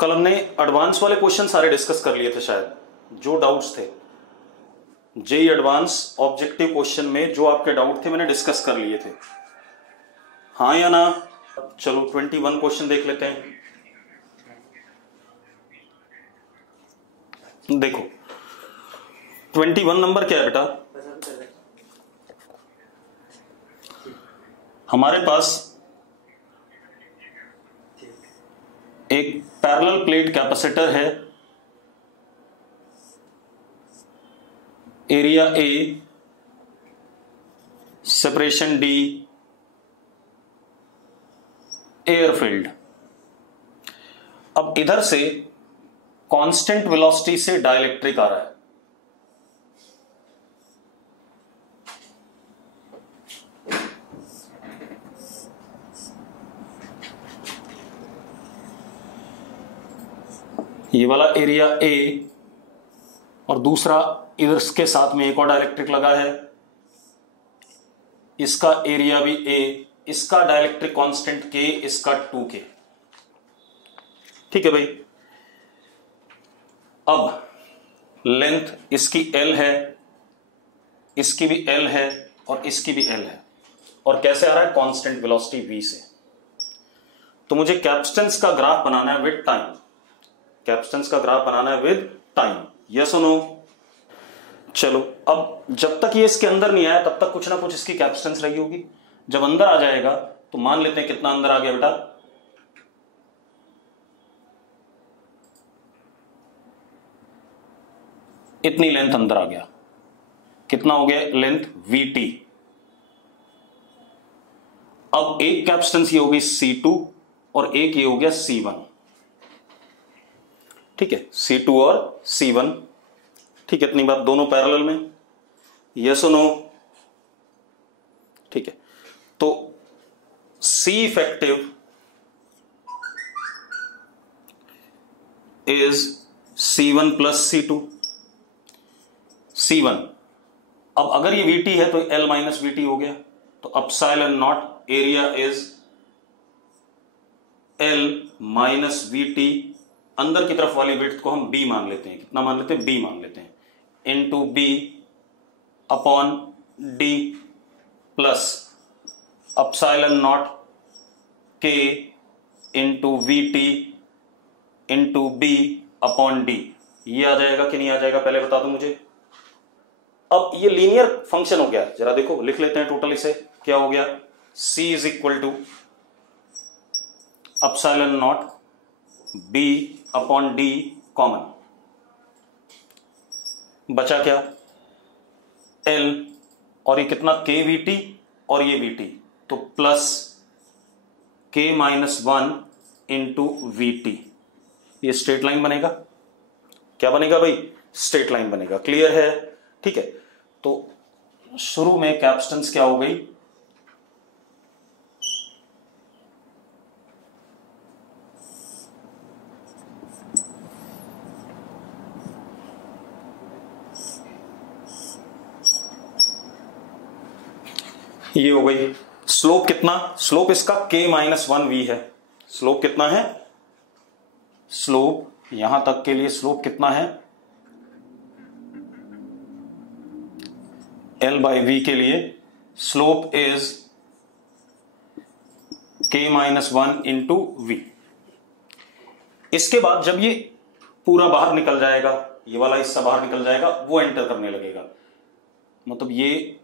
कल हमने एडवांस वाले क्वेश्चन सारे डिस्कस कर लिए थे, शायद जो डाउट्स थे जेई एडवांस ऑब्जेक्टिव क्वेश्चन में जो आपके डाउट थे मैंने डिस्कस कर लिए थे, हाँ या ना? चलो 21 क्वेश्चन देख लेते हैं। देखो 21 नंबर क्या है बेटा? हमारे पास एक पैरेलल प्लेट कैपेसिटर है, area A, separation D, air field. अब इधर से कांस्टेंट वेलोसिटी से डाइलेक्ट्रिक आ रहा है, ये वाला एरिया ए और दूसरा इधर के साथ में एक और डाइलेक्ट्रिक लगा है, इसका एरिया भी ए, इसका डाइलेक्ट्रिक कांस्टेंट के, इसका 2k। ठीक है भाई। अब लेंथ इसकी L है, इसकी भी L है और इसकी भी L है, और कैसे आ रहा है? कांस्टेंट वेलोसिटी v से। तो मुझे कैपेसिटेंस का ग्राफ बनाना है विद टाइम, कैपेसिटेंस का ग्राफ बनाना है विद टाइम, यस और नो? चलो, अब जब तक ये इसके अंदर नहीं आया तब तक कुछ ना कुछ इसकी कैपेसिटेंस रही होगी। जब अंदर आ जाएगा तो मान लेते हैं कितना अंदर आ गया बेटा? इतनी लेंथ अंदर आ गया। कितना हो गया लेंथ? vt। अब एक कैपेसिटेंस ये होगी c2 और एक ये हो गया c1। ठीक है, c2 और c1। ठीक है, इतनी बात, दोनों पैरेलल में, यस और नो? ठीक है, तो C effective is C1 plus C2। C1, अब अगर ये VT है तो L माइनस VT हो गया, तो epsilon not area is L minus VT। अंदर की तरफ वाली विड्थ को हम B मान लेते हैं। कितना मान लेते हैं? B मान लेते हैं, into B upon D plus epsilon not K into VT into B upon D। ये आ जाएगा कि नहीं आ जाएगा? पहले बता दो मुझे। अब ये लीनियर फंक्शन हो गया, जरा देखो लिख लेते हैं टोटल इसे। क्या हो गया? C is equal to epsilon naught B upon D common, बचा क्या? L, और ये कितना? KVT और ये VT, तो plus K minus 1 into VT। ये स्ट्रेट लाइन बनेगा। क्या बनेगा भाई? स्ट्रेट लाइन बनेगा। क्लियर है? ठीक है, तो शुरू में कैपेसिटेंस क्या हो गई? ये हो गई। स्लोप कितना? स्लोप इसका K माइनस 1V है। स्लोप कितना है? स्लोप यहां तक के लिए स्लोप कितना है? L बाई V के लिए slope is K minus 1 into V। इसके बाद जब ये पूरा बाहर निकल जाएगा, ये वाला हिस्सा बाहर निकल जाएगा, वो एंटर करने लगेगा। मतलब ये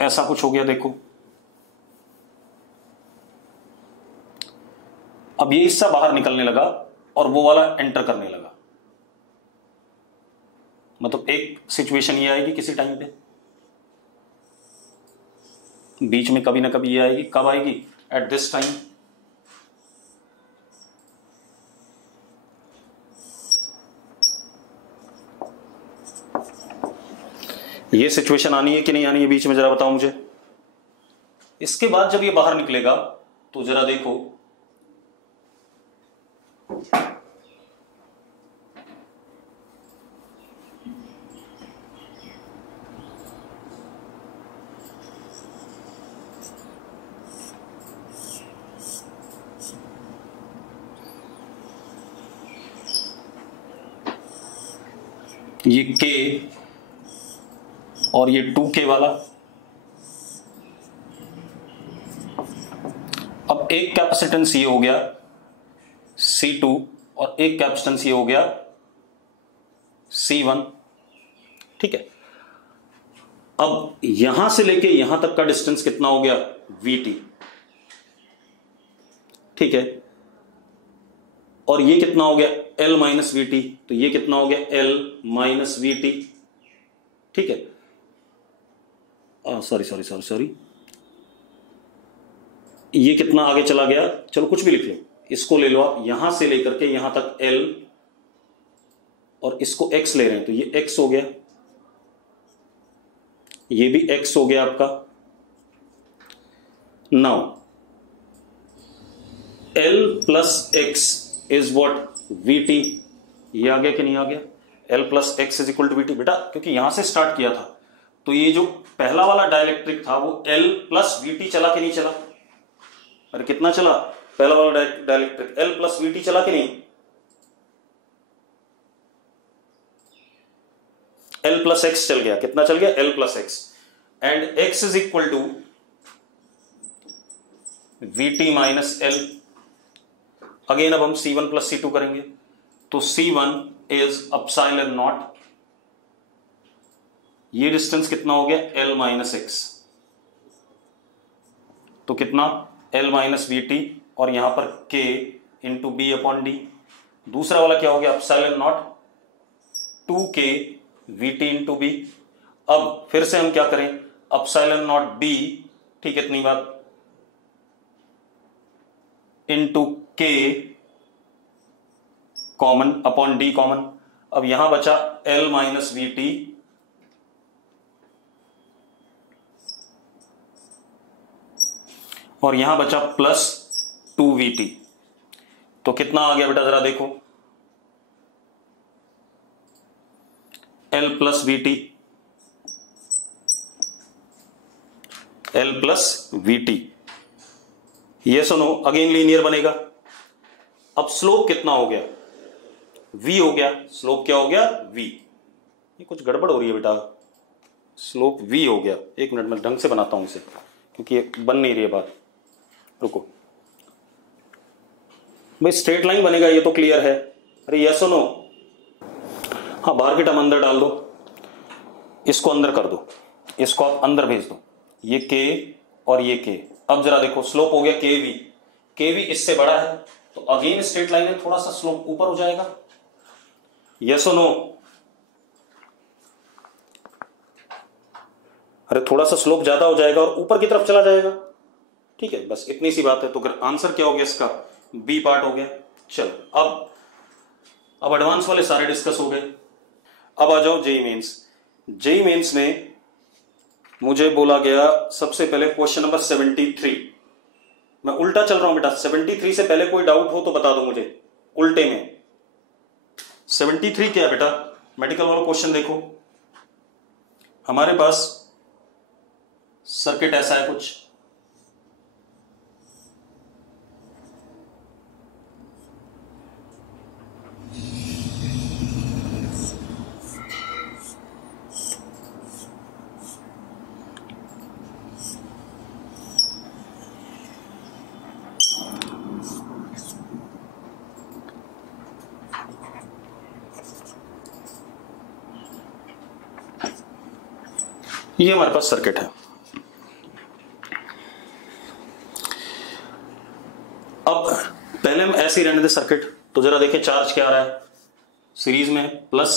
ऐसा कुछ हो गया, देखो। अब ये हिस्सा बाहर निकलने लगा और वो वाला एंटर करने लगा। मतलब एक सिचुएशन ये आएगी किसी टाइम पे, बीच में कभी ना कभी ये आएगी। कब आएगी? At this time. ये सिचुएशन आनी है कि नहीं आनी है बीच में, जरा बताओ मुझे। इसके बाद जब ये बाहर निकलेगा तो जरा देखो, ये K और ये 2K वाला। अब एक कैपेसिटेंस ये हो गया C2 और एक कैपेसिटेंस ये हो गया C1, ठीक है। अब यहां से लेके यहां तक का डिस्टेंस कितना हो गया VT, ठीक है। और ये कितना हो गया L माइनस VT, तो ये कितना हो गया L माइनस VT, ठीक है। सॉरी, ये कितना आगे चला गया, चलो कुछ भी लिख लो, इसको ले लो आप, यहां से लेकर के यहां तक L और इसको X ले रहे हैं, तो ये X हो गया, ये भी X हो गया आपका। Now L plus X is what VT, ये आ गया कि नहीं आ गया? L plus X is equal to VT। बेटा क्योंकि यहां से स्टार्ट किया था, तो ये जो पहला वाला डाइलेक्ट्रिक था वो L प्लस VT चला कि नहीं चला? अरे कितना चला पहला वाला डाइलेक्ट्रिक? L प्लस VT चला कि नहीं? L प्लस X चल गया, कितना चल गया? L plus X, and X is equal to VT minus L। Again अब हम C1 प्लस C2 करेंगे, तो C1 इज एप्सिलॉन नॉट, ये डिस्टेंस कितना हो गया L माइनस X, तो कितना L माइनस VT, और यहां पर K into B upon D। दूसरा वाला क्या हो गया epsilon not 2K VT into B। अब फिर से हम क्या करें, एप्सिलॉन नॉट B, ठीक है, इतनी बात, into K common upon D common. अब यहां बचा L माइनस VT और यहां बचा प्लस 2VT, तो कितना आ गया बेटा जरा देखो, L plus VT, L plus VT, ये सुनो अगेन लीनियर बनेगा। अब स्लोप कितना हो गया? V हो गया, स्लोप क्या हो गया V। ये कुछ गड़बड़ हो रही है बेटा, स्लोप V हो गया, एक मिनट में ढंग से बनाता हूं इसे, क्योंकि ये बन नहीं रही है बात, रुको भाई, स्ट्रेट लाइन बनेगा ये तो क्लियर है। अरे ये सुनो, हाँ बाहर की टर्म अंदर डाल दो, इसको अंदर कर दो, इसको आप अंदर भेज दो, ये K और ये K। अब जरा देखो स्लोप हो गया KV इससे बड़ा है, तो अगेन स्ट्रेट लाइन है, थोड़ा सा स्लोप ऊपर हो जाएगा, यस और नो? अरे थोड़ा सा स्लोप ज्यादा हो जाएगा और ऊपर की तरफ चला जाएगा, ठीक है, बस इतनी सी बात है। तो आंसर क्या हो गया इसका? बी पार्ट हो गया। चलो अब एडवांस वाले सारे डिस्कस हो गए। अब आ जाओ जेईई मेंस। जेईई मेंस में मुझे बोला गया सबसे पहले क्वेश्चन नंबर 73। मैं उल्टा चल रहा हूं बेटा, 73 से पहले कोई डाउट हो तो बता दो मुझे उल्टे में। 73 क्या है बेटा? मेडिकल वाला क्वेश्चन देखो, हमारे पास सर्किट ऐसा है कुछ, ये हमारे पास सर्किट है। अब पहले हम ऐसे ही रहने दे सर्किट, तो जरा देखें चार्ज क्या आ रहा है सीरीज में, plus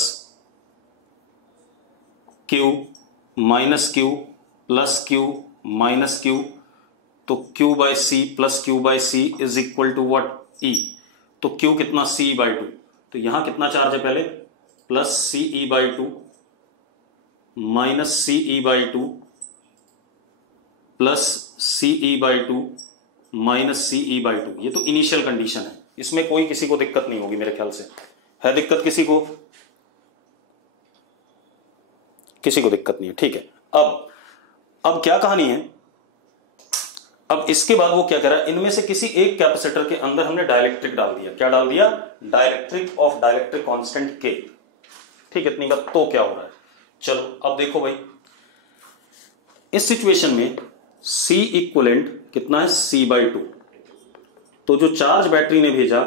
Q minus Q plus Q minus Q, तो Q by C plus Q by C is equal to what? E। तो Q कितना? CE/2। तो यहां कितना चार्ज है पहले? Plus CE/2 minus CE/2 plus CE/2 minus CE/2। ये तो इनिशियल कंडीशन है, इसमें कोई किसी को दिक्कत नहीं होगी मेरे ख्याल से। है दिक्कत किसी को? किसी को दिक्कत नहीं है, ठीक है। अब क्या कहानी है? अब इसके बाद वो क्या कह रहा है, इनमें से किसी एक कैपेसिटर के अंदर हमने डाइलेक्ट्रिक डाल दिया। क्या डाल दिया? Dielectric of dielectric constant K, ठीक है, इतनी बात। तो क्या हो रहा है, चलो अब देखो भाई, इस सिचुएशन में C इक्वलेंट कितना है, C/2। तो जो चार्ज बैटरी ने भेजा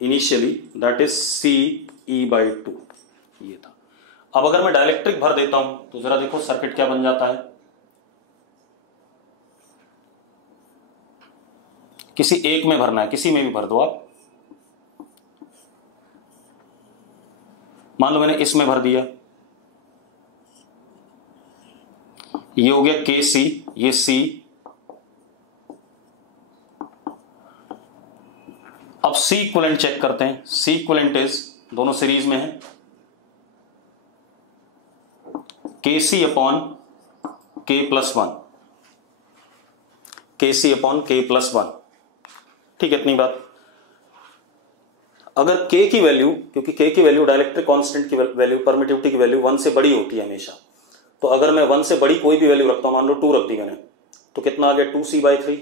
इनिशियली दैट इज CE/2, ये था। अब अगर मैं डाइलेक्ट्रिक भर देता हूं तो जरा देखो सर्किट क्या बन जाता है। किसी एक में भरना है, किसी में भी भर दो आप। मान लो मैंने इसमें भर दिया, ये हो गया KC, ये C। अब C इक्विवेलेंट चेक करते हैं। C इक्विवेलेंट इज, दोनों सीरीज में है, KC/K+1, KC/K+1, ठीक है, इतनी बात। अगर K की वैल्यू, क्योंकि K की वैल्यू डाइलेक्ट्रिक कांस्टेंट की वैल्यू, परमिटिविटी की वैल्यू 1 से बड़ी होती है हमेशा, तो अगर मैं 1 से बड़ी कोई भी वैल्यू रखता हूं, मान लो 2 रख दी मैंने, तो कितना आ गया 2C/3।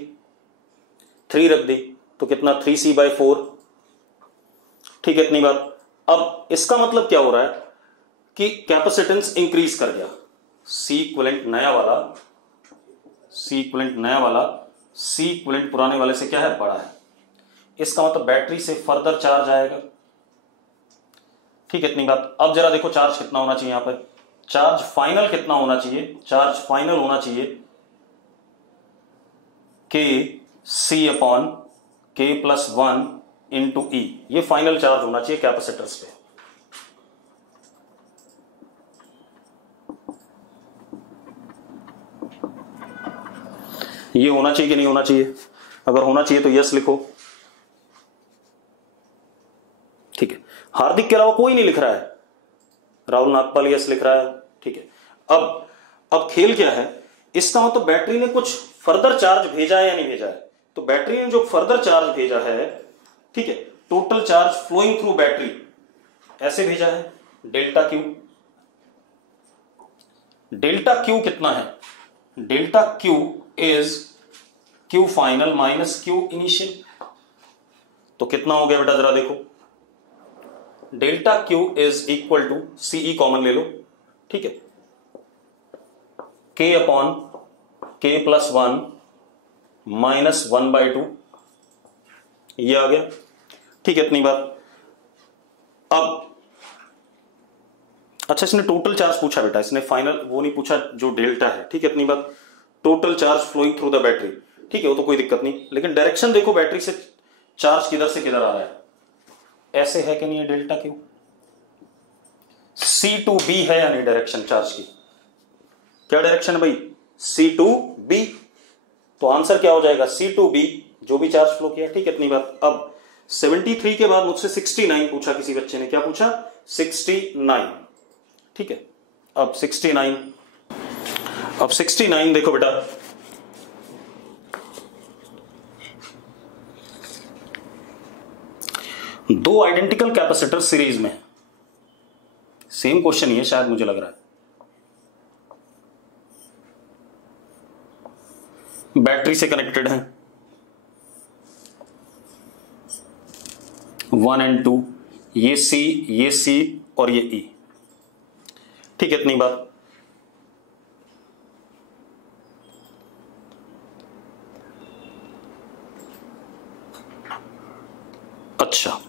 3 रख दी तो कितना 3C/4, ठीक है, इतनी बात। अब इसका मतलब क्या हो रहा है कि कैपेसिटेंस इंक्रीज कर गया। C इक्विवेलेंट नया वाला, C इक्विवेलेंट नया वाला C इक्विवेलेंट पुराने वाले से क्या है, बड़ा है। इसका मतलब बैटरी से फर्दर चार्ज आएगा, ठीक है, इतनी बात। अब जरा देखो चार्ज कितना होना चाहिए यहां पर, चार्ज फाइनल कितना होना चाहिए, चार्ज फाइनल होना चाहिए KC/K+1 इंटू E, ये फाइनल चार्ज होना चाहिए कैपेसिटर्स पे। ये होना चाहिए कि नहीं होना चाहिए, अगर होना चाहिए तो यस लिखो, ठीक है। हार्दिक के अलावा कोई नहीं लिख रहा है, राहुल नागपाल यस लिख रहा है, ठीक है। अब खेल क्या है, इसका मतलब बैटरी ने कुछ फर्दर चार्ज भेजा है या नहीं भेजा है। तो बैटरी ने जो फर्दर चार्ज भेजा है, ठीक है, total charge flowing through battery ऐसे भेजा है, डेल्टा क्यू। डेल्टा क्यू कितना है, delta Q is Q final minus Q initial. तो कितना हो गया बेटा, जरा देखो, delta Q is equal to CE common ले लो, ठीक है, K/K+1 -1/2, ये आ गया, ठीक है, इतनी बात। अब अच्छा, इसने टोटल चार्ज पूछा बेटा, इसने फाइनल वो नहीं पूछा जो डेल्टा है, ठीक है, इतनी बात। Total charge flowing through the battery, ठीक है, वो तो कोई दिक्कत नहीं, लेकिन डायरेक्शन देखो बैटरी से चार्ज किधर से किधर आ रहा है, ऐसे है कि नहीं है डेल्टा क्यू। C/B है या नहीं डायरेक्शन चार्ज की, क्या डायरेक्शन है भाई, C/B। तो आंसर क्या हो जाएगा, C/B, जो भी चार्ज फ्लो किया, ठीक है, इतनी बात। अब 73 के बाद मुझसे 69 पूछा किसी बच्चे ने, क्या पूछा, 69, ठीक है। अब 69 देखो बेटा, दो आइडेंटिकल कैपेसिटर सीरीज में, सेम क्वेश्चन ही है शायद, मुझे लग रहा है। बैटरी से कनेक्टेड है 1 और 2, ये C और ये E, ठीक है, इतनी बात। अच्छा,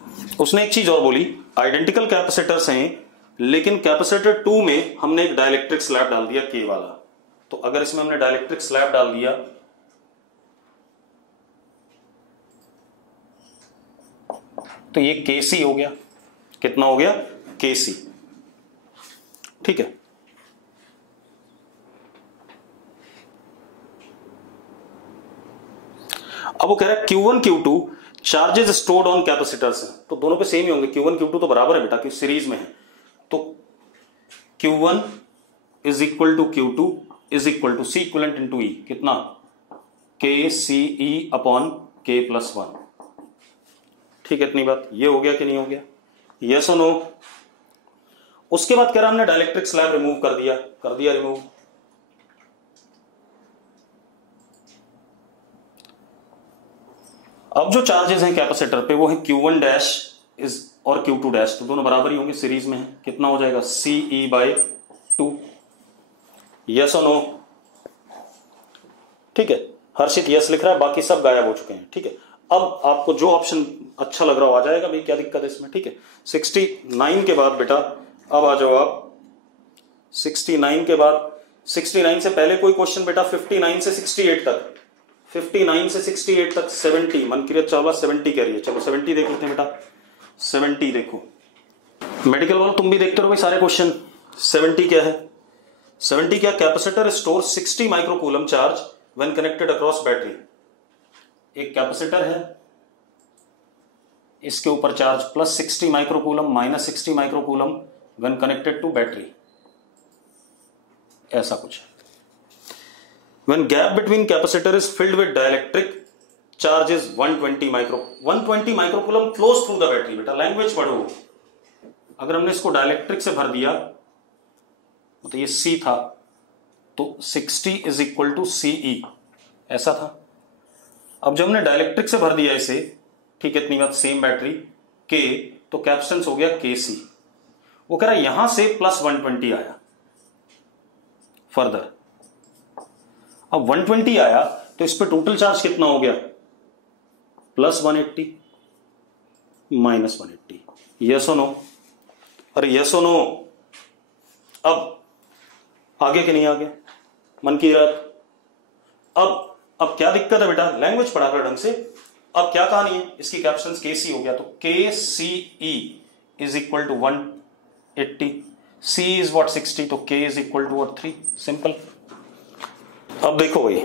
उसने एक चीज और बोली, आइडेंटिकल कैपेसिटर्स हैं लेकिन कैपेसिटर 2 में हमने एक डाइलेक्ट्रिक स्लैब डाल दिया K वाला। तो अगर इसमें हमने डाइलेक्ट्रिक स्लैब डाल दिया तो ये KC हो गया, कितना हो गया, KC, ठीक है। अब वो कह रहा है Q1 Q2 charges stored on capacitors हैं, तो दोनों पे सेम ही होंगे, Q1 Q2 तो बराबर है बेटा, कि सीरीज में है। तो Q1 is equal to Q2 is equal to C equivalent into E, कितना, KCE/K+1, ठीक है, इतनी बात। ये हो गया कि नहीं हो गया, यस और नो। उसके बाद कह रहा हमने डाइलेक्ट्रिक स्लैब रिमूव कर दिया रिमूव। अब जो चार्जेस हैं कैपेसिटर पे वो है Q1 डैश इज और Q2 डैश, तो दोनों बराबर ही होंगे, सीरीज में है। कितना हो जाएगा CE/2। यस और नो? ठीक है, हर्षित यस लिख रहा है, बाकी सब गायब हो चुके हैं। ठीक है, अब आपको जो ऑप्शन अच्छा लग रहा हो आ जाएगा भाई, क्या दिक्कत है इसमें। ठीक है, 69 के बाद बेटा अब आ जाओ आप 69 के बाद, 69 से पहले कोई क्वेश्चन बेटा 59 से 68 तक, 59 से 68 तक 70, मनकिरत चावला 70 कह रही है। चलो 70 देख लेते हैं बेटा। 70 देखो, मेडिकल वालों तुम भी देखते रहो भाई सारे क्वेश्चन। 70 क्या है? 70 क्या, capacitor store 60 microcoulomb charge when connected across battery. एक कैपेसिटर है, इसके ऊपर charge plus 60 microcoulomb minus 60 microcoulomb when connected to battery, ऐसा कुछ है। When gap between capacitor is filled with dielectric, charge is 120 microcoulomb flows through the battery। बेटा language पढ़ो। अगर हमने इसको डायलेक्ट्रिक से भर दिया तो ये C था, तो 60 इज इक्वल टू CE, ऐसा था। अब जब हमने डायलेक्ट्रिक से भर दिया इसे, ठीक है, इतनी बात, सेम बैटरी K, तो कैपेसिटेंस हो गया KC। वो कह रहा है यहां से प्लस 120 आया फर्दर। अब 120 आया तो इस पे टोटल चार्ज कितना हो गया? Plus 180 minus 180। यस और नो? अरे यस और नो? अब आगे कि नहीं आगे? मन की रात। अब क्या दिक्कत है बेटा? लैंग्वेज पढ़ा कर ढंग से। अब क्या कहानी है? इसकी कैपेसिटेंस KC हो गया, तो KCE is equal to 180, C is what 60, तो K is equal to what 3। Simple. अब देखो भाई,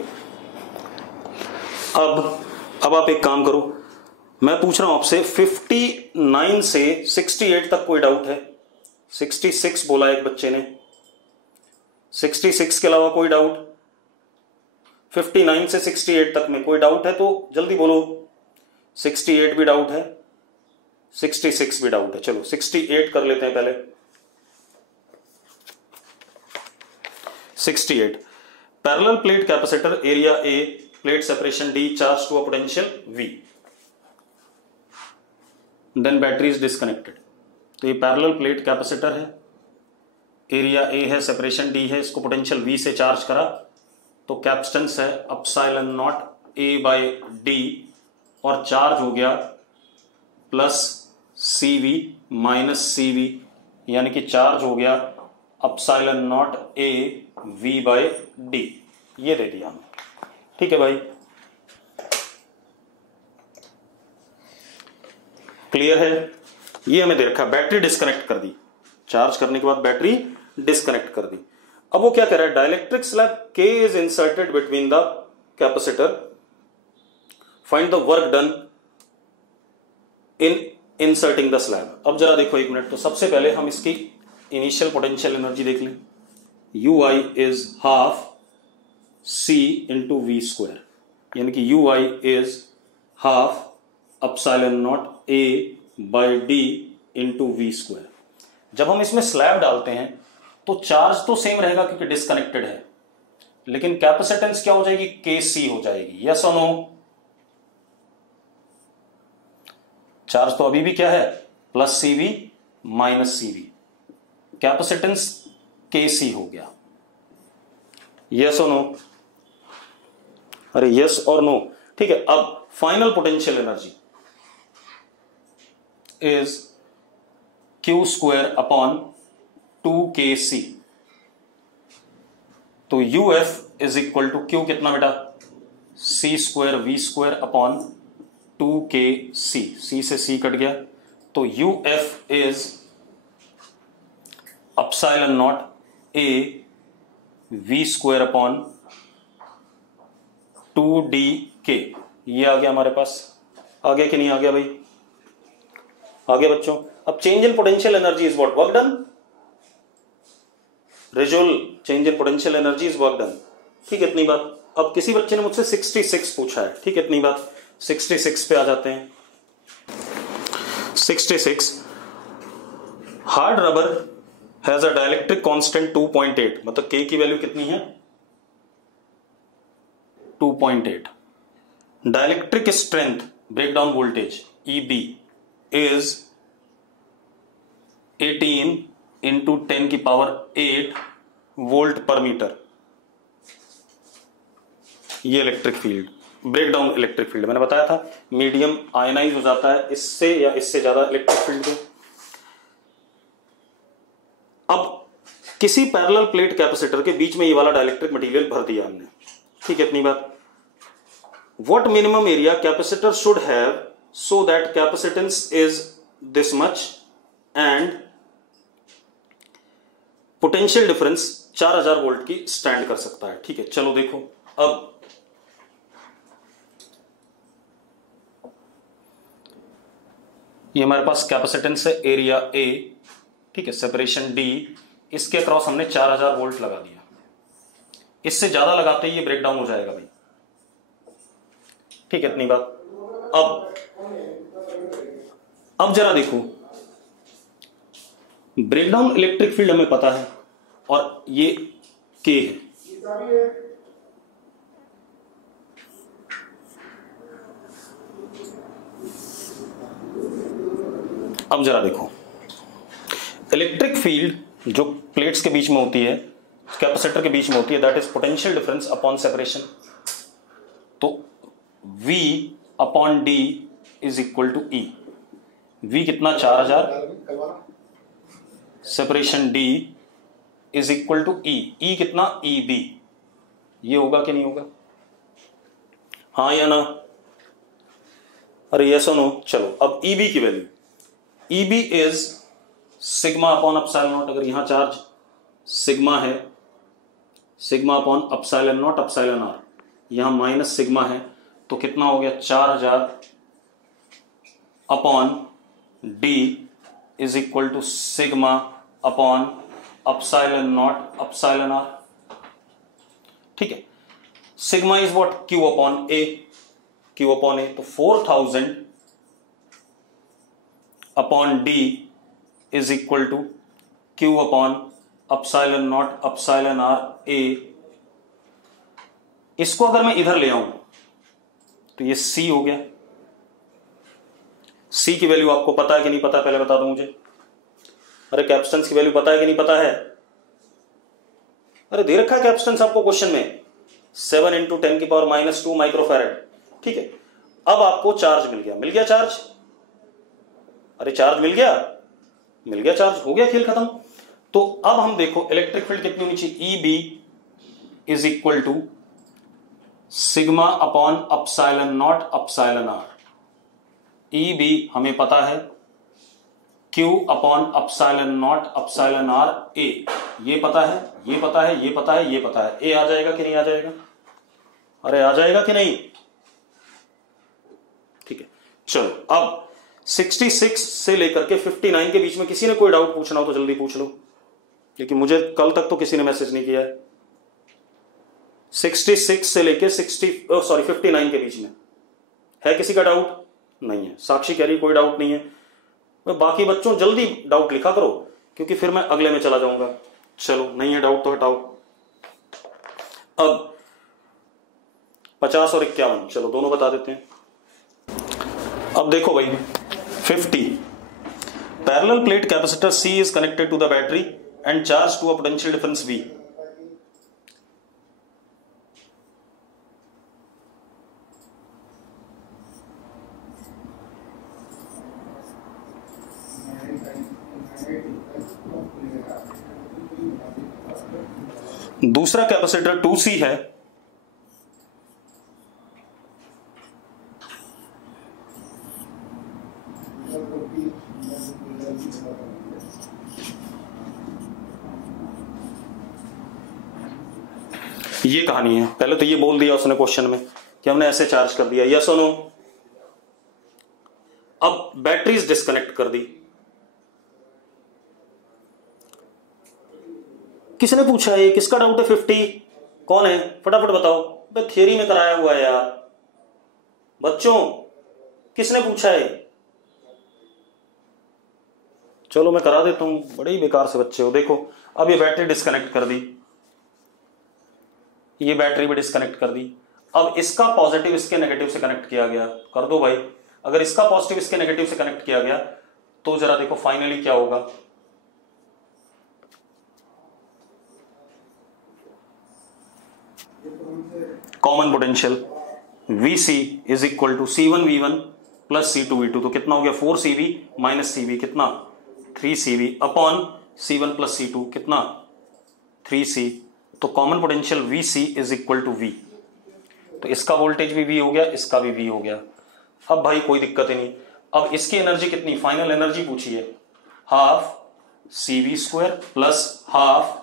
अब आप एक काम करो, मैं पूछ रहा हूं आपसे 59 से 68 तक कोई डाउट है? 66 बोला एक बच्चे ने, 66 के अलावा कोई डाउट? 59 से 68 तक में कोई डाउट है तो जल्दी बोलो। 68 भी डाउट है, 66 भी डाउट है। चलो 68 कर लेते हैं पहले। 68, parallel plate capacitor, area A, plate separation D, charged to a potential V, then battery is disconnected. तो ये पैरेलल प्लेट कैपेसिटर है, एरिया A है, सेपरेशन D है, इसको पोटेंशियल V से चार्ज करा, तो कैपेसिटेंस है एप्सिलॉन नॉट A/D, और चार्ज हो गया प्लस CV माइनस CV, यानी कि चार्ज हो गया एप्सिलॉन नॉट AV/D। ये दे दिया हमने। ठीक है भाई, क्लियर है? ये हमें दे रखा, बैटरी डिस्कनेक्ट कर दी, चार्ज करने के बाद बैटरी डिस्कनेक्ट कर दी। अब वो क्या कह रहा है? Dielectric slab K is inserted between the capacitor, find the work done in inserting the slab. अब जरा देखो एक मिनट, तो सबसे पहले हम इसकी इनिशियल पोटेंशियल एनर्जी देख लें। UI is half C into V square, यानी कि UI is half epsilon not A/D into V square. जब हम इसमें स्लैब डालते हैं तो चार्ज तो सेम रहेगा क्योंकि डिस्कनेक्टेड है, लेकिन कैपेसिटेंस क्या हो जाएगी? KC हो जाएगी। यस और नो? चार्ज तो अभी भी क्या है? Plus CV minus CV, capacitance KC हो गया। यस और नो? अरे यस और नो? ठीक है, अब final potential energy is Q square upon 2KC। तो UF is equal to Q कितना बेटा? C square V square upon 2KC, C से C कट गया, तो UF is epsilon naught A V square upon 2DK। ये आ गया हमारे पास। आ गया कि नहीं आ गया भाई? आ गया बच्चों। अब change in potential energy is what? Work done. Result change in potential energy is work done. ठीक है, इतनी बात। अब किसी बच्चे ने मुझसे 66 पूछा है, ठीक है, इतनी बात। 66 पे आ जाते हैं। 66, hard rubber has a dielectric constant 2.8, मतलब K की वैल्यू कितनी है? 2.8। Dielectric strength, breakdown voltage EB is 18 into 10⁸ volt पर मीटर। ये electric field, breakdown electric field मैंने बताया था, मीडियम आयनाइज हो जाता है इससे या इससे ज्यादा इलेक्ट्रिक फील्ड को। अब किसी पैरेलल प्लेट कैपेसिटर के बीच में ये वाला डाइलेक्ट्रिक मटेरियल भर दिया हमने, ठीक है, इतनी बात। What minimum area capacitor should have so that capacitance is this much and potential difference 4000 volt की स्टैंड कर सकता है, ठीक है। चलो देखो, अब ये हमारे पास कैपेसिटेंस है, एरिया ए, ठीक है, सेपरेशन डी, इसके अक्रॉस हमने 4000 वोल्ट लगा दिया। इससे ज्यादा लगाते ही ये ब्रेकडाउन हो जाएगा भाई, ठीक है, इतनी बात। अब जरा देखो, ब्रेकडाउन इलेक्ट्रिक फील्ड हमें पता है और ये के है। अब जरा देखो, इलेक्ट्रिक फील्ड जो प्लेट्स के बीच में होती है, कैपेसिटर के बीच में होती है, that is potential difference upon separation. तो V upon D is equal to E. V कितना 4000, separation D is equal to E. E कितना, EB। ये होगा कि नहीं होगा, हाँ या ना, अरे यस और नो। चलो अब EB की value, EB is sigma upon epsilon naught. अगर यहां चार्ज सिग्मा है, sigma upon epsilon naught epsilon r, यहां माइनस सिग्मा है, तो कितना हो गया, 4000 upon D is equal to sigma upon epsilon naught epsilon r, ठीक है। Sigma is what, Q upon A, Q upon A, तो 4000 upon D is equal to Q upon epsilon naught epsilon r A. इसको अगर मैं इधर ले आऊं तो ये सी हो गया। सी की वैल्यू आपको पता है कि नहीं पता, पहले बता दो मुझे। अरे कैपेसिटेंस की वैल्यू पता है कि नहीं पता है, अरे दे रखा है कैपेसिटेंस आपको क्वेश्चन में, 7 इंटू 10⁻⁻2 माइक्रोफैरेड, ठीक है। अब आपको चार्ज मिल गया, मिल गया चार्ज, अरे चार्ज मिल गया, मिल गया चार्ज, हो गया खेल खत्म। तो अब हम देखो इलेक्ट्रिक फील्ड कितनी होनी चाहिए, EB is equal to sigma upon epsilon naught epsilon r. EB हमें पता है, Q upon epsilon naught epsilon r A, ये पता है, ये पता है, ये पता है, ये पता है। A आ जाएगा कि नहीं आ जाएगा, अरे आ जाएगा कि नहीं, ठीक है। चलो अब 66 से लेकर के 59 के बीच में किसी ने कोई डाउट पूछना हो तो जल्दी पूछ लो, क्योंकि मुझे कल तक तो किसी ने मैसेज नहीं किया है। 66 से लेकर 59 के बीच में है किसी का डाउट? नहीं है। साक्षी कह रही कोई डाउट नहीं है। बाकी बच्चों जल्दी डाउट लिखा करो, क्योंकि फिर मैं अगले में चला जाऊंगा। चलो नहीं है डाउट तो हटाओ। अब 50 और 51 चलो दोनों बता देते हैं। अब देखो भाई 50 parallel plate capacitor C is connected to the battery and charged to a potential difference V. दूसरा कैपेसिटर 2C है, ये कहानी है। पहले तो ये बोल दिया उसने क्वेश्चन में कि हमने ऐसे चार्ज कर दिया, यस और नो। अब बैटरीज डिस्कनेक्ट कर दी। किसने पूछा है? किसका डाउट है? 50 कौन है? फटाफट बताओ। भाई थियरी में कराया हुआ है यार बच्चों, किसने पूछा है? चलो मैं करा देता हूं, बड़े ही बेकार से बच्चे हो। देखो अब ये बैटरी डिस्कनेक्ट कर दी, ये बैटरी भी डिस्कनेक्ट कर दी। अब इसका पॉजिटिव इसके नेगेटिव से कनेक्ट किया गया, कर दो भाई। अगर इसका पॉजिटिव इसके नेगेटिव से कनेक्ट किया गया तो जरा देखो फाइनली क्या होगा। Common potential Vc is equal to C1V1 plus C2V2, तो कितना हो गया 4CV माइनस CV कितना 3CV upon C1 plus C2 कितना 3C, तो common potential Vc is equal to V, तो इसका वोल्टेज भी V हो गया, इसका भी V हो गया। अब भाई कोई दिक्कत ही नहीं, अब इसकी एनर्जी कितनी, फाइनल एनर्जी पूछिए, half CV square plus half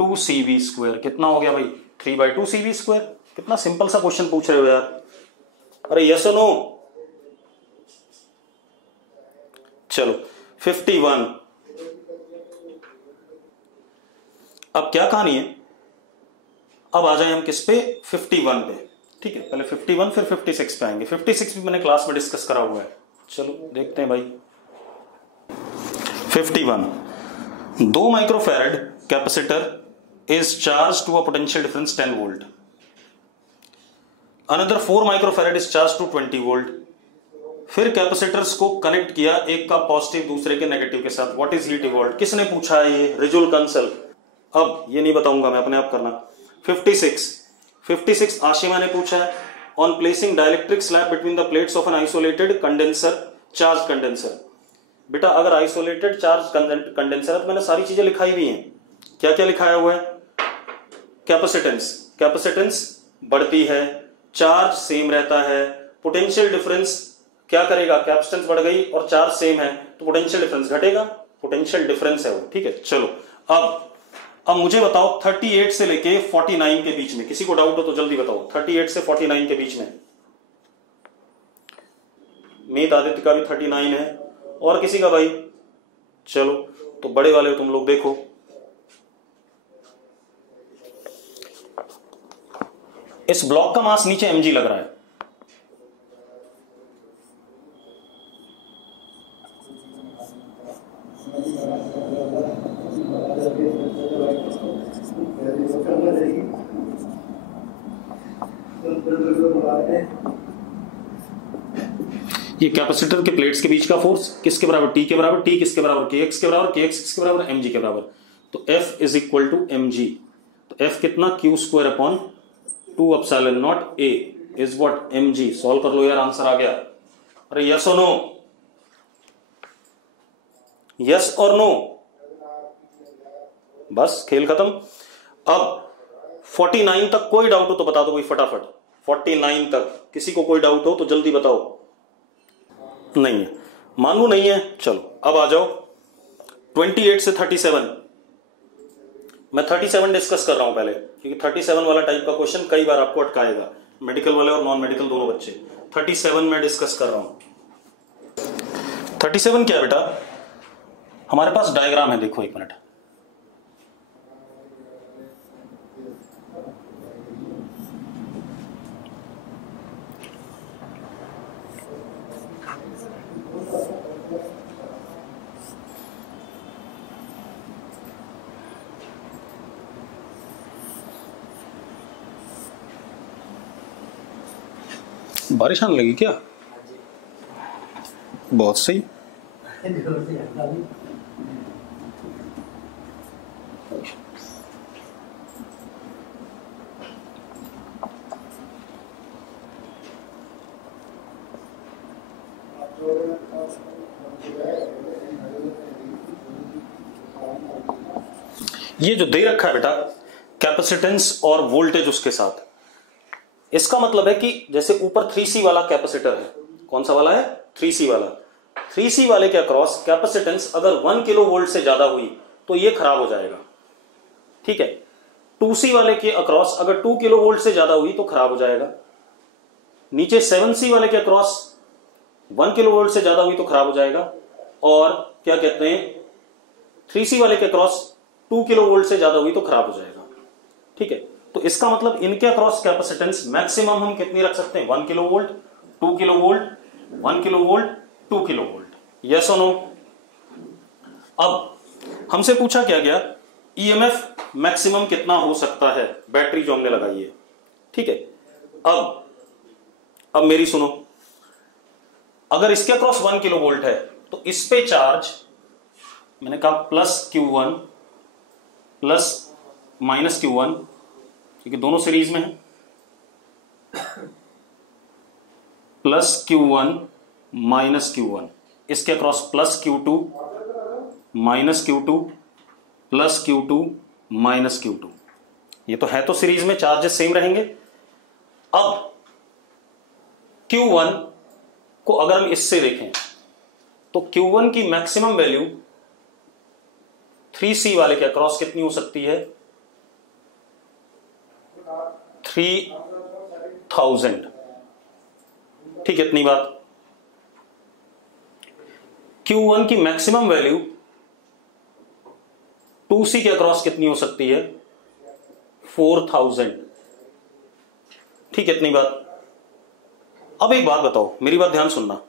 2CV square, कितना हो गया भाई 3/2 CV स्क्वायर। कितना सिंपल सा क्वेश्चन पूछ रहे हो यार, अरे यस और नो। चलो 51, अब क्या कहानी है, अब आ जाए हम किस पे 51 पे, ठीक है, पहले 51 फिर 56 पे आएंगे। 56 भी मैंने क्लास में डिस्कस करा हुआ है, चलो देखते हैं भाई। 51, 2 microfarad capacitor is charged to a potential difference 10 volt. Another 4 microfarad is charged to 20 volt. फिर कैपेसिटर्स को कनेक्ट किया, एक का पॉजिटिव दूसरे के नेगेटिव के साथ। व्हाट इज हीट इवॉल्व, किसने पूछा है ये, रिजुल कंसल। अब ये नहीं बताऊंगा मैं, अपने आप करना। 56 आशिमा ने पूछा है, on placing dielectric slab between the plates of an isolated condenser charge condenser. बेटा अगर आइसोलेटेड चार्ज कंडेंसर है तो मैंने सारी चीजें लिखाई हुई हैं। क्या क्या लिखाया हुआ है, कैपेसिटेंस बढ़ती है, चार्ज सेम रहता है, पोटेंशियल डिफरेंस क्या करेगा, कैपेसिटेंस बढ़ गई और चार्ज सेम है तो पोटेंशियल डिफरेंस घटेगा, पोटेंशियल डिफरेंस है वो, ठीक है। चलो अब मुझे बताओ 38 से लेके 49 के बीच में, किसी को डाउट हो तो जल्दी बताओ, 38 से 49 के बीच में। मीत आदित्य का भी 39 है, और किसी का भाई, चलो तो बड़े वाले हो तुम लोग, देखो इस ब्लॉक का मास नीचे mg लग रहा है, ये कैपेसिटर के प्लेट्स के बीच का फोर्स किसके बराबर, T के बराबर, T किसके बराबर, Kx के बराबर, Kx किसके बराबर, mg के बराबर, तो F is equal to mg, तो F कितना q square upon 2 epsilon naught A is what mg। Solve कर लो यार, आंसर आ गया। अरे यस और नो, यस और नो, बस खेल खत्म। अब 49 तक कोई डाउट हो तो बता दो भाई फटाफट, 49 तक किसी को कोई डाउट हो तो जल्दी बताओ। नहीं है, मान लो नहीं है, चलो अब आ जाओ 28 से 37। मैं 37 डिस्कस कर रहा हूं पहले, क्योंकि 37 वाला टाइप का क्वेश्चन कई बार आपको अटकाएगा, मेडिकल वाले और नॉन मेडिकल दोनों बच्चे। 37 में डिस्कस कर रहा हूं। 37 क्या है बेटा, हमारे पास डायग्राम है, देखो एक मिनट। बारिश आने लगी क्या, बहुत सही। ये जो दे रखा है बेटा कैपेसिटेंस और वोल्टेज उसके साथ, इसका मतलब है कि जैसे ऊपर 3C वाला कैपेसिटर है, कौन सा वाला है 3C वाला, 3C वाले के अक्रॉस कैपेसिटेंस अगर 1 किलो वोल्ट से ज्यादा हुई तो ये खराब हो जाएगा, ठीक है। 2C वाले के अक्रॉस अगर 2 किलो वोल्ट से ज्यादा हुई तो खराब हो जाएगा। नीचे 7C वाले के अक्रॉस 1 किलो वोल्ट से ज्यादा हुई तो खराब हो जाएगा। और क्या कहते हैं 3C वाले के अक्रॉस 2 किलो वोल्ट से ज्यादा हुई तो खराब हो जाएगा, ठीक है। तो इसका मतलब इनके अक्रॉस कैपेसिटेंस मैक्सिमम हम कितनी रख सकते हैं, 1 kilo volt, 2 kilo volt, 1 kilo volt, 2 kilo volt, yes और नो। अब हमसे पूछा क्या गया, ईएमएफ मैक्सिमम कितना हो सकता है बैटरी जो हमने लगाई है, ठीक है। अब मेरी सुनो, अगर इसके अक्रॉस 1 किलो वोल्ट है तो इस पे चार्ज मैंने कहा plus Q1 plus minus Q1 क्योंकि दोनों सीरीज में है। प्लस Q1 माइनस Q1, इसके across plus Q2 minus Q2 plus Q2 minus Q2। ये तो है तो सीरीज में, चार्जेस सेम रहेंगे। अब Q1 को अगर हम इससे देखें तो Q1 की मैक्सिमम वैल्यू 3C वाले के अक्रॉस कितनी हो सकती है? 3000। ठीक है, इतनी बात। Q1 की मैक्सिमम वैल्यू 2C के अक्रॉस कितनी हो सकती है? 4000। ठीक है, इतनी बात। अब एक बात बताओ, मेरी बात ध्यान सुनना।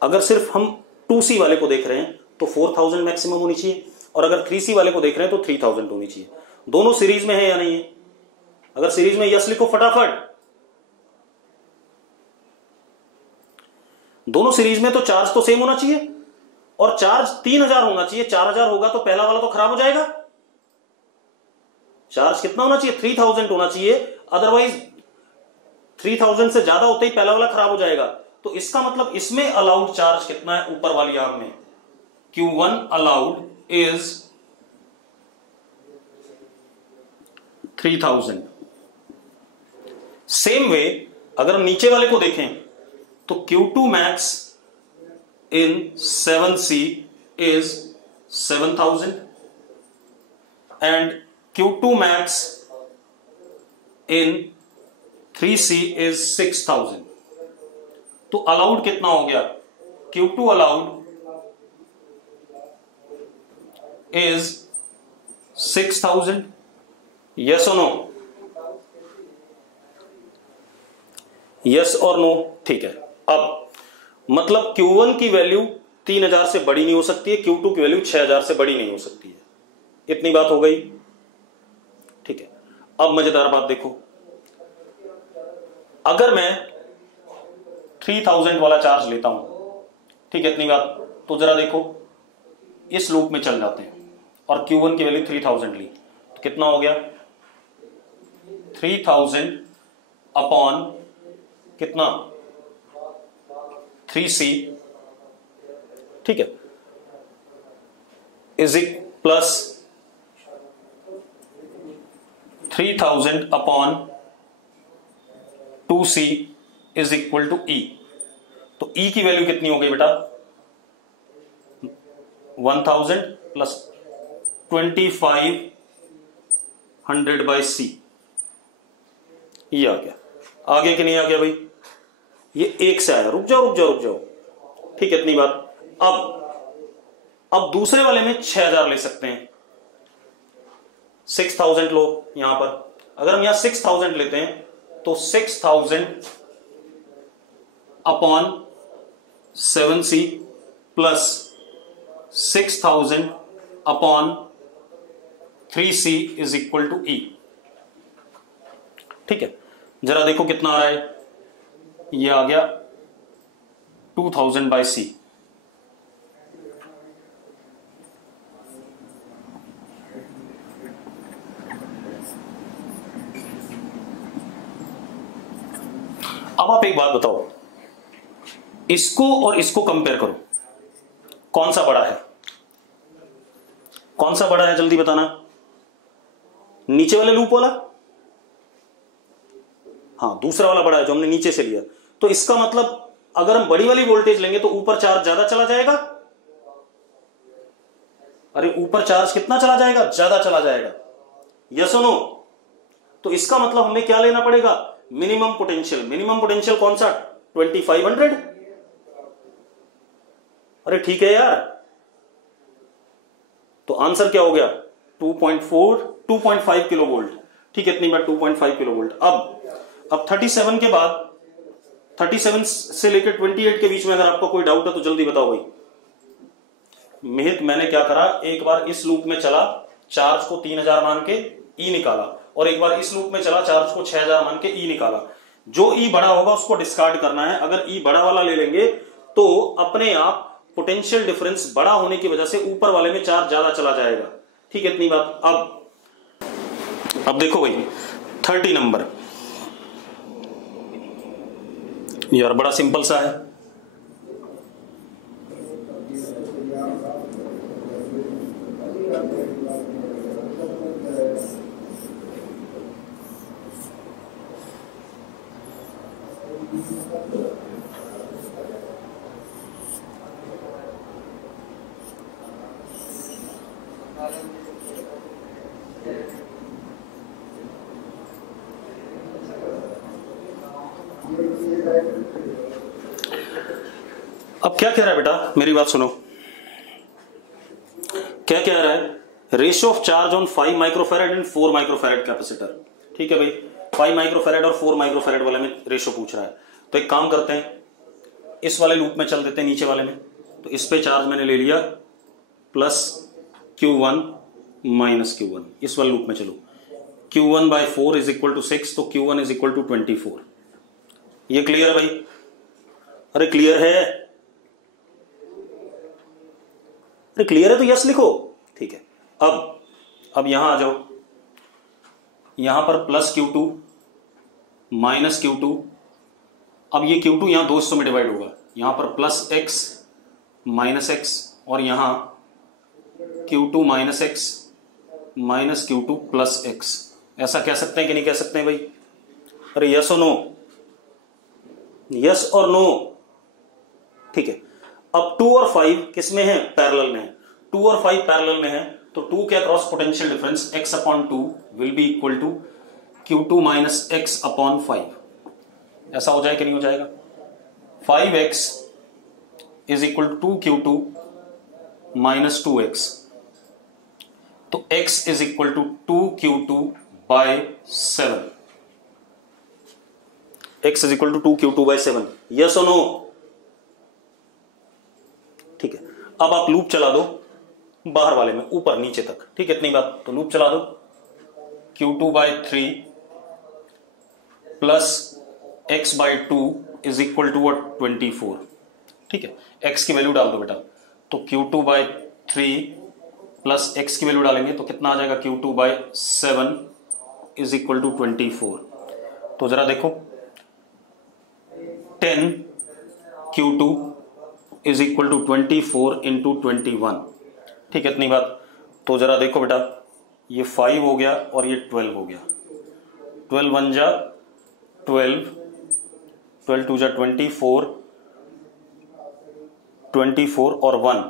अगर सिर्फ हम 2C वाले को देख रहे हैं तो 4000 मैक्सिमम होनी चाहिए, और अगर 3C वाले को देख रहे हैं तो 3000 होनी चाहिए। दोनों सीरीज में है या नहीं है? अगर सीरीज में यस लिखो फटाफट। दोनों सीरीज में तो चार्ज तो सेम होना चाहिए, और चार्ज 3000 होना चाहिए। 4000 होगा तो पहला वाला तो खराब हो जाएगा। चार्ज कितना होना चाहिए? 3000 होना चाहिए, अदरवाइज 3000 से ज्यादा होते ही पहला वाला खराब हो जाएगा। तो इसका मतलब इसमें अलाउड चार्ज कितना है ऊपर वाली आर्म में? Q1 allowed is 3000। Same way अगर हम नीचे वाले को देखें तो Q2 max in 7C is 7000 and Q2 max in 3C is 6000। तो अलाउड कितना हो गया? Q2 allowed is 6000। यस और नो? यस और नो? ठीक है। अब मतलब Q1 की वैल्यू 3000 से बड़ी नहीं हो सकती है, Q2 की वैल्यू 6000 से बड़ी नहीं हो सकती है। इतनी बात हो गई। ठीक है, अब मजेदार बात देखो। अगर मैं 3000 वाला चार्ज लेता हूं, ठीक है, इतनी बात, तो जरा देखो इस लूप में चल जाते हैं और Q1 की वैल्यू 3000 ली तो कितना हो गया? 3000 अपॉन कितना? 3C, ठीक है, इज इक plus 3000 upon 2C is equal to E। तो E की वैल्यू कितनी हो गई बेटा? 1000 प्लस 2500 बाई C। ये आ गया। आगे कि नहीं आ गया भाई? ये 1 से आया। रुक जाओ रुक जाओ रुक जाओ। ठीक है, इतनी बात। अब दूसरे वाले में 6000 ले सकते हैं। 6000 लो यहां पर। अगर हम यहां 6000 लेते हैं तो 6000 upon 7C plus 6000 upon 3C is equal to E। ठीक है, जरा देखो कितना आ रहा है। ये आ गया 2000 बाई C। अब आप एक बात बताओ, इसको और इसको कंपेयर करो, कौन सा बड़ा है? कौन सा बड़ा है जल्दी बताना। नीचे वाले लूप वाला? हाँ, दूसरा वाला बड़ा है जो हमने नीचे से लिया। तो इसका मतलब अगर हम बड़ी वाली वोल्टेज लेंगे तो ऊपर चार्ज ज्यादा चला जाएगा। अरे ऊपर चार्ज कितना चला जाएगा? ज्यादा चला जाएगा। यस और नो? तो इसका मतलब हमें क्या लेना पड़ेगा? Minimum potential. मिनिमम पोटेंशियल कौन सा? 2500। अरे ठीक है यार। तो आंसर क्या हो गया? 2.5 किलो वोल्ट। ठीक है, इतनी बार 2.5 किलो वोल्ट। अब 37 के बाद 37 से लेकर 28 के बीच में अगर आपको कोई डाउट है तो जल्दी बताओ भाई। मिहित, मैंने क्या करा, एक बार इस लूप में चला, चार्ज को 3000 मान के E निकाला, और एक बार इस लूप में चला, चार्ज को 6000 मान के E निकाला। जो E बड़ा होगा उसको डिस्कार्ड करना है। अगर E बड़ा वाला ले लेंगे तो अपने आप पोटेंशियल डिफरेंस बड़ा होने की वजह से ऊपर वाले में चार्ज ज्यादा चला जाएगा। ठीक है, इतनी बात। अब अब देखो भाई 30 नंबर यार बड़ा सिंपल सा है। अब क्या कह रहा है बेटा, मेरी बात सुनो, क्या कह रहा है? Ratio of charge on 5 microfarad and 4 microfarad capacitor. ठीक है भाई, 5 माइक्रोफैरेड और 4 माइक्रोफैरेड वाले में रेशियो पूछ रहा है। तो एक काम करते हैं, इस वाले लूप में चल देते हैं, नीचे वाले में। तो इस पे चार्ज मैंने ले लिया प्लस Q1 माइनस Q1, इस वाले लूप में चलो। Q1 by 4 is equal to 6, तो Q1 इज इक्वल टू 24। ये क्लियर है भाई? अरे क्लियर है? अरे क्लियर है तो यस लिखो। ठीक है, अब यहां आ जाओ, यहां पर प्लस Q2 माइनस Q2। अब ये Q2 यहां 2 हिस्सों में डिवाइड होगा, यहां पर प्लस x माइनस x, और यहां Q2 minus x minus Q2 plus x। ऐसा कह सकते हैं कि नहीं कह सकते हैं भाई? अरे यस और नो, यस और नो। ठीक है, अब 2 और 5 किस में है? पैरेलल में है। 2 और 5 पैरेलल में है, तो 2 के across potential difference x upon 2 will be equal to Q2 minus x upon 5। ऐसा हो जाए कि नहीं हो जाएगा? 5x is equal to 2Q2 minus 2x, तो x is equal to 2Q2 by 7। x is equal to 2Q2 by 7। Yes और no? ठीक है, अब आप लूप चला दो बाहर वाले में, ऊपर नीचे तक। ठीक है, इतनी बात। तो लूप चला दो, Q2 by 3 plus x by 2 is equal to 24। ठीक है, x की वैल्यू डाल दो बेटा। तो Q2 बाय 3 प्लस x की वैल्यू डालेंगे तो कितना आ जाएगा? Q2 bye 7 is equal to 24। तो जरा देखो, 10 Q2 is equal to 24 into 21। ठीक है, इतनी बात। तो जरा देखो बेटा, ये 5 हो गया और ये 12 हो गया। 12 1 जा 12, 12 2 जा 24, 24 और 1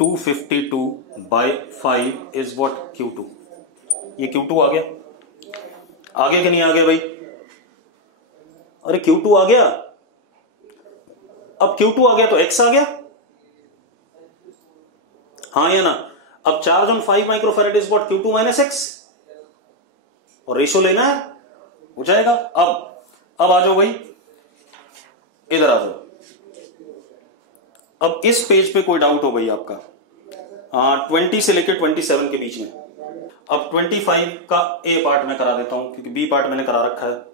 252 बाय 5 इज व्हाट? Q2। ये Q2 आ गया। आ गया कि नहीं आ गया भाई? अरे Q2 आ गया। अब Q2 आ गया तो x आ गया, हाँ या ना? अब charge on 5 microfarad is what? Q2 minus x, और रेशियो लेना है, हो जाएगा। अब आ जाओ भाई, इधर आ जाओ। अब इस पेज पे कोई डाउट हो भाई आपका? हाँ, 20 से लेकर 27 के बीच में। अब 25 का ए पार्ट में करा देता हूं, क्योंकि बी पार्ट मैंने करा रखा है।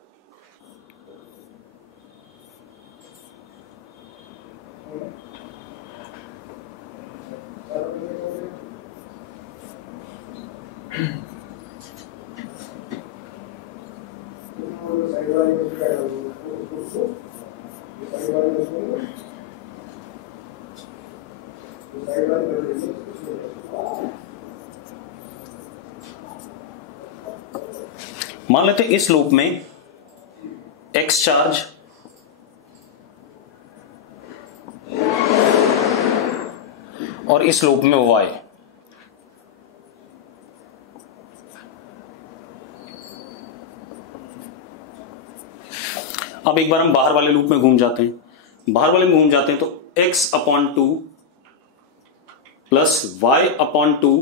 मान लेते इस लूप में x चार्ज और इस लूप में y। अब एक बार हम बाहर वाले लूप में घूम जाते हैं। बाहर वाले में घूम जाते हैं तो x upon 2 plus y upon 2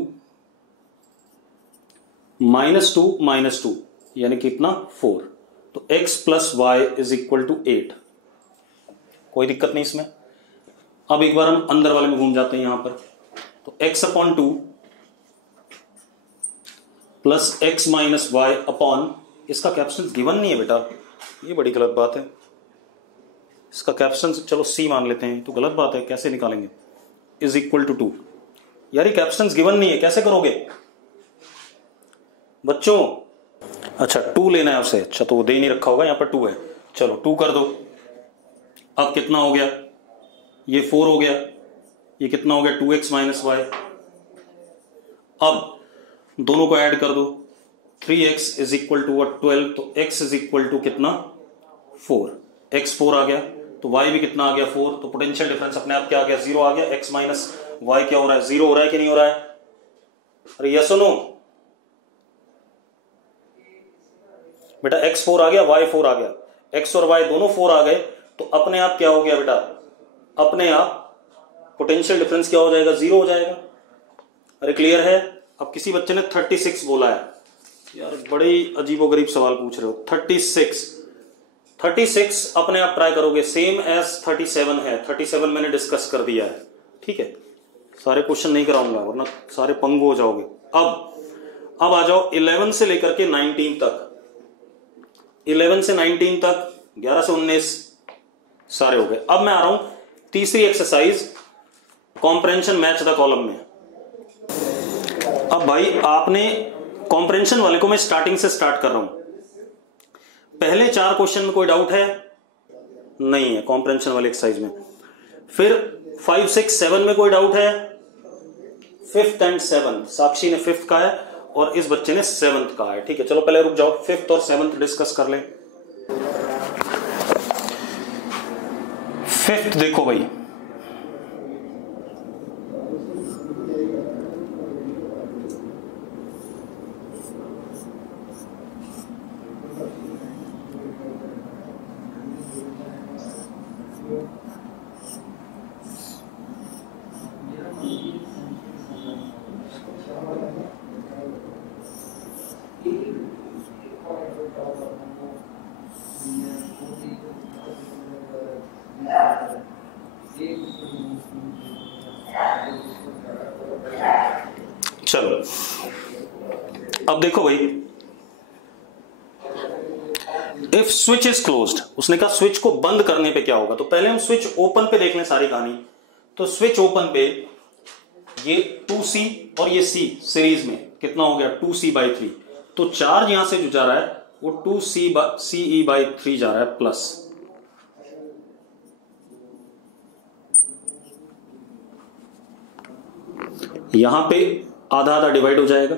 minus 2 यानी कितना? 4। तो x plus y is equal to 8। कोई दिक्कत नहीं इसमें। अब एक बार हम अंदर वाले में घूम जाते हैं यहां पर, तो x upon 2 plus x minus y upon, इसका कैप्शन गिवन नहीं है बेटा, ये बड़ी गलत बात है। इसका कैप्शन चलो c मान लेते हैं, तो गलत बात है, कैसे निकालेंगे? Is equal to 2। यार ये कैप्शन गिवन नहीं है, कैसे करोगे बच्चों? अच्छा 2 लेना है उसे, अच्छा तो वो दे नहीं रखा होगा, यहाँ पर 2 है, चलो 2 कर दो। अब कितना हो गया, ये 4 हो गया, ये कितना हो गया 2x माइनस वाई। अब दोनों को ऐड कर दो, 3x इज इक्वल टू 12, तो x इज इक्वल टू कितना 4, x 4 आ गया, तो y भी कितना आ गया 4, तो पोटेंशियल डिफरेंस अपने आप क्या आ गया 0 आ गया। x माइनस वाई क्या हो रहा है 0 हो रहा है कि नहीं हो रहा है, अरे यस और नो बेटा, x 4 आ गया y 4 आ गया, x और y दोनों 4 आ गए, तो अपने आप क्या हो गया बेटा, अपने आप पोटेंशियल डिफरेंस क्या हो जाएगा 0 हो जाएगा। अरे क्लियर है। अब किसी बच्चे ने 36 बोला है, यार बड़े अजीबोगरीब सवाल पूछ रहे हो। 36 अपने आप ट्राई करोगे सेम एज 37 है, 37 मैंने डिस्कस कर दिया है, ठीक है, सारे क्वेश्चन नहीं कराऊंगा वरना सारे पंगु हो जाओगे। अब आ जाओ 11 से लेकर के 19 तक, 11 से 19 तक, 11 से 19 सारे हो गए। अब मैं आ रहा हूं तीसरी exercise, comprehension match the column में। अब भाई आपने कॉम्प्रेंशन वाले को मैं स्टार्टिंग से स्टार्ट कर रहा हूं, पहले 4 क्वेश्चन में कोई डाउट है नहीं है कॉम्प्रेंशन वाले एक्सरसाइज में, फिर 5, 6, 7 में कोई डाउट है, 5th एंड 7th, साक्षी ने 5th का है और इस बच्चे ने 7th का है, ठीक है। चलो पहले रुक जाओ, 5th और 7th डिस्कस कर ले। 5th देखो भाई, चलो अब देखो भाई, इफ स्विच इज क्लोज्ड, उसने कहा स्विच को बंद करने पे क्या होगा, तो पहले हम स्विच ओपन पे देख लें सारी कहानी। तो स्विच ओपन पे ये 2c और ये c सीरीज में कितना हो गया 2c/3, तो चार्ज यहां से जो जा रहा है वो 2ce/3 जा रहा है प्लस, यहां पे आधा आधा डिवाइड हो जाएगा,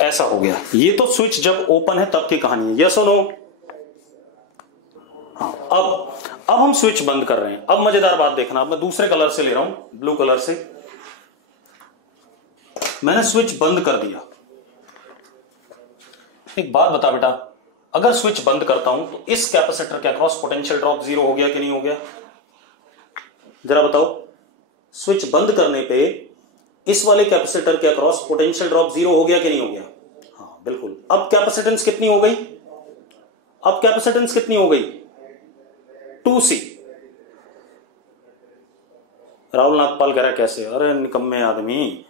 ऐसा हो गया। ये तो स्विच जब ओपन है तब की कहानी है, यस और नो। हाँ, अब हम स्विच बंद कर रहे हैं। अब मजेदार बात देखना, अब मैं दूसरे कलर से ले रहा हूं, ब्लू कलर से। मैंने स्विच बंद कर दिया। एक बात बता बेटा, अगर स्विच बंद करता हूं तो इस कैपेसिटर के अक्रॉस पोटेंशियल ड्रॉप 0 हो गया कि नहीं हो गया, जरा बताओ। स्विच बंद करने पे इस वाले कैपेसिटर के अक्रॉस पोटेंशियल ड्रॉप 0 हो गया कि नहीं हो गया, हाँ बिल्कुल। अब कैपेसिटेंस कितनी हो गई, अब कैपेसिटेंस कितनी हो गई 2c। राहुल नागपाल कह रहा है कैसे, अरे निकम्मे आदमी,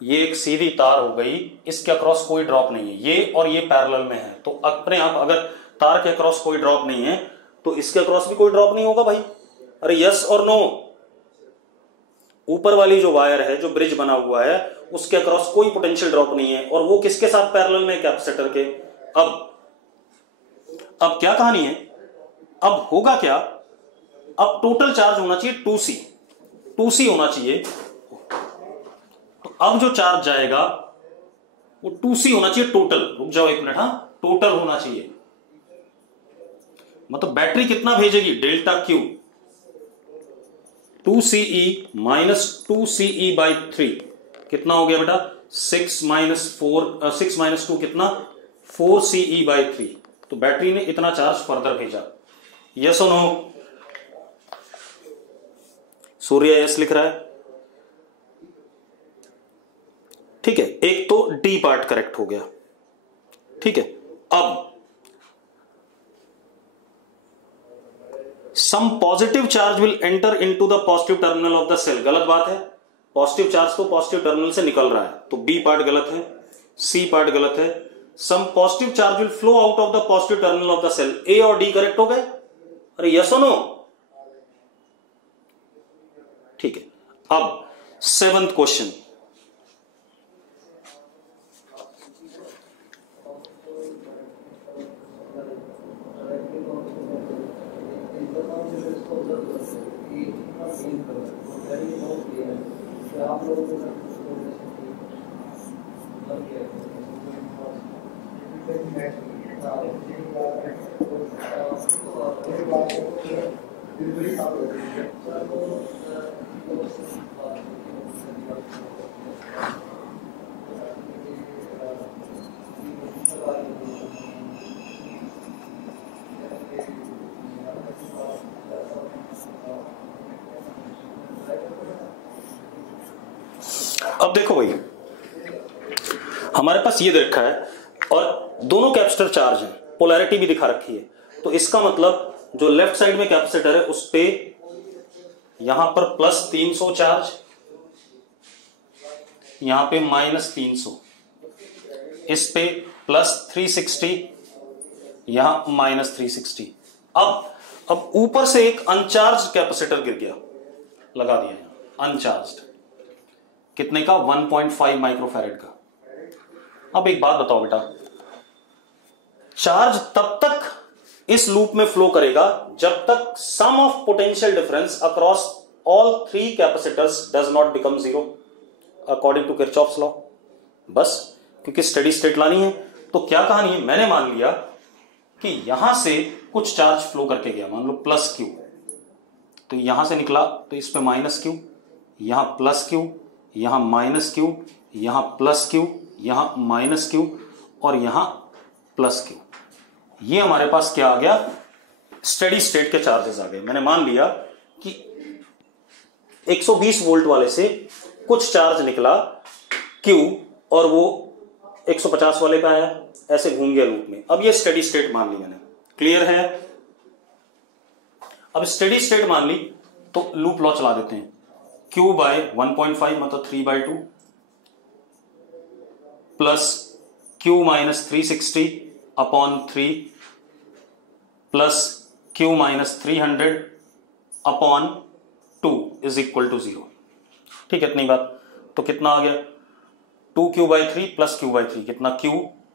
ये एक सीधी तार हो गई, इसके अक्रॉस कोई ड्रॉप नहीं है, ये और ये पैरेलल में है, तो अपने आप अगर तार के अक्रॉस कोई ड्रॉप नहीं है तो इसके अक्रॉस भी कोई ड्रॉप नहीं होगा भाई। अरे यस और नो। ऊपर वाली जो वायर है, जो ब्रिज बना हुआ है, उसके अक्रॉस कोई पोटेंशियल ड्रॉप नहीं है, और वो किसके साथ पैरेलल में, कैपेसिटर के। अब क्या कहानी है, अब होगा क्या, अब टोटल चार्ज होना चाहिए 2c होना चाहिए, तो अब जो चार्ज जाएगा वो 2c होना चाहिए टोटल। रुक जाओ एक मिनट, हाँ टोटल होना चाहिए, मतलब बैटरी कितना भेजेगी, delta Q, 2ce minus 2ce/3 कितना हो गया बेटा 6 माइनस 2 कितना 4ce/3, तो बैटरी ने इतना चार्ज फर्दर भेजा, यस और नो। सूर्य यस लिख रहा है, ठीक है। एक तो डी पार्ट करेक्ट हो गया, ठीक है। अब some positive charge will enter into the positive terminal of the cell, गलत बात है। पॉजिटिव चार्ज तो पॉजिटिव टर्मिनल से निकल रहा है, तो बी पार्ट गलत है, सी पार्ट गलत है, some positive charge will flow out of the positive terminal of the cell. A और डी करेक्ट हो गए? अरे यस और नो? ठीक है, अब 7th क्वेश्चन। अब देखो भाई, हमारे पास ये दे रखा है और दोनों कैपेसिटर चार्ज है, पोलैरिटी भी दिखा रखी है। तो इसका मतलब जो लेफ्ट साइड में कैपेसिटर है उस पे यहां पर +300 चार्ज, यहां पे -300, इस पे +360, यहां -360। अब ऊपर से एक अनचार्ज कैपेसिटर गिर गया, लगा दिया यहां अनचार्ज, कितने का? 1.5 माइक्रोफैरेड का। अब एक बात बताओ बेटा, चार्ज तब तक इस लूप में फ्लो करेगा जब तक sum of potential difference across all 3 capacitors does not become 0 according to Kirchhoff's law. बस, क्योंकि स्टेडी स्टेट लानी है। तो क्या कहानी है, मैंने मान लिया कि यहां से कुछ चार्ज फ्लो करके गया, मान लो +Q, तो यहां से निकला तो इस पे -Q, यहां +Q, यहां -Q, यहां +Q, यहां -Q और यहां +Q। ये हमारे पास क्या आ गया? स्टेडी स्टेट के चार्जेस आ गए। मैंने मान लिया कि 120 वोल्ट वाले से कुछ चार्ज निकला Q और वो 150 वाले पे आया, ऐसे घूम गया लूप में। अब ये स्टेडी स्टेट मान ली मैंने, क्लियर है? अब स्टेडी स्टेट मान ली तो लूप लॉ चला देते हैं। Q/1.5 मतलब 3/2 plus Q - 360 upon 3 plus Q - 300 upon 2 is equal to 0। ठीक है, इतनी बात। तो कितना आ गया? 2Q/3 प्लस Q/3, कितना? Q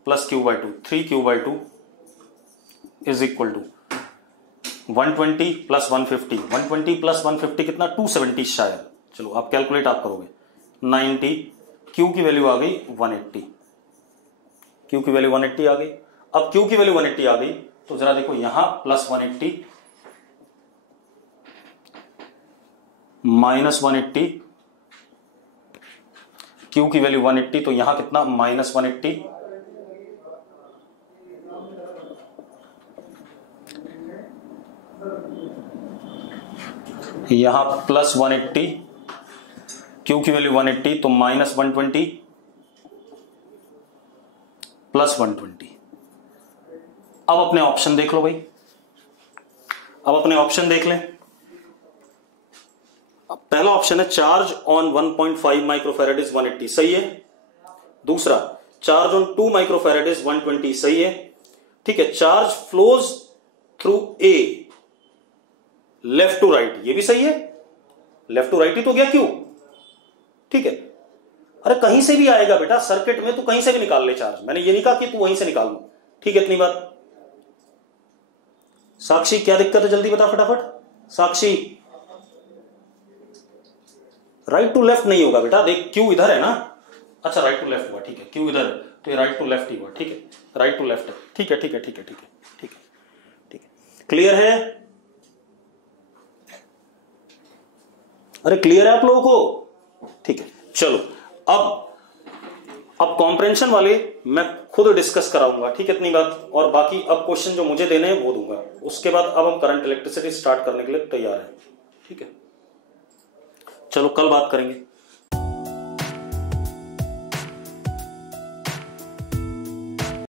plus Q/2, 3Q/2 is equal to 120 plus 150, 120 plus 150 कितना? 270 शायद। चलो आप कैलकुलेट आप करोगे, 90। Q की वैल्यू आ गई 180, Q की वैल्यू 180 आ गई। अब Q की वैल्यू 180 आ गई तो जरा देखो यहां +180 -180, Q की वैल्यू 180 तो यहां कितना? -180, यहां +180, Q की वैल्यू 180 तो -120 +120। अब अपने ऑप्शन देख लो भाई, अब अपने ऑप्शन देख लें। अब पहला ऑप्शन है चार्ज ऑन 1.5 माइक्रोफैरेड इज 180, सही है। दूसरा, चार्ज ऑन 2 माइक्रोफैरेड इज 120, सही है। ठीक है, charge flows through a left to right, ये भी सही है। लेफ्ट टू राइट ही तो गया क्यों? ठीक है, अरे कहीं से भी आएगा बेटा सर्किट में, तो कहीं से भी निकाल ले चार्ज। मैंने ये नहीं कहा कि तू वहीं से निकाल लो। ठीक है, इतनी बात। साक्षी क्या दिक्कत है, जल्दी बता फटाफट। साक्षी, राइट टू लेफ्ट नहीं होगा बेटा, देख क्यू इधर है ना। अच्छा राइट टू लेफ्ट हुआ, ठीक है, क्यू इधर है तो ये राइट टू लेफ्ट ही हुआ। ठीक है, राइट टू लेफ्ट है। ठीक है ठीक है ठीक है ठीक है ठीक है ठीक है, क्लियर है? अरे क्लियर है आप लोगों को? ठीक है, चलो अब कॉम्प्रेंशन वाले मैं खुद डिस्कस कराऊंगा। ठीक है, इतनी बात। और बाकी अब क्वेश्चन जो मुझे देने हैं वो दूंगा। उसके बाद अब हम करंट इलेक्ट्रिसिटी स्टार्ट करने के लिए तैयार हैं। ठीक है, चलो कल बात करेंगे।